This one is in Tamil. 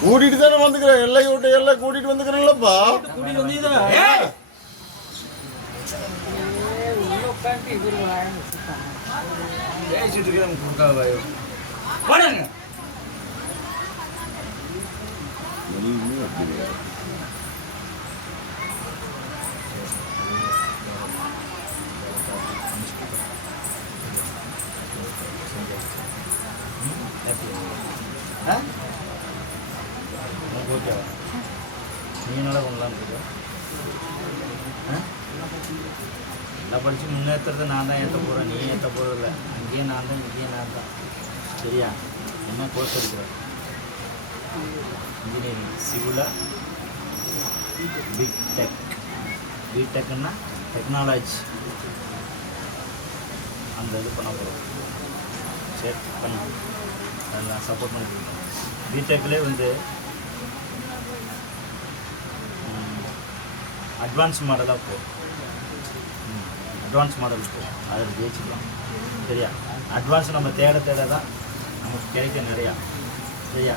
கூட்டிட்டு தானே வந்துக்கிறேன் எல்லை விட்டு எல்லை கூட்டிட்டு வந்துக்கிறேன்லப்பா. கூட்டிட்டு வந்து பேசிட்டு இருக்கிறேன் ஆ? உனக்கு ஓகேவா நீ நல்லா பண்ணலான்னு இருக்க ஆ? நல்லா படித்து முன்னேற்றுறத நான் தான் ஏற்ற போகிறேன் நீ ஏற்ற போகிறதில்ல அங்கேயும் நான் தான் இங்கேயும் நான் தான் சரியா என்ன கோர்ஸ் எடுக்கிறேன் இன்ஜினியரிங் சிவிலா பிடெக் பிடெக்னா டெக்னாலஜி அந்த இது பண்ண போகிறோம் சரி பண்ண நான் சப்போர்ட் பண்ணி கொடுக்குறேன் பிடெக்லேயே வந்து அட்வான்ஸ் மாடலாக போ அட்வான்ஸ் மாடல் போ அதில் ஜெயிச்சுக்கலாம் சரியா அட்வான்ஸ் நம்ம தேட தேட தான் நமக்கு கிடைக்க நிறையா சரியா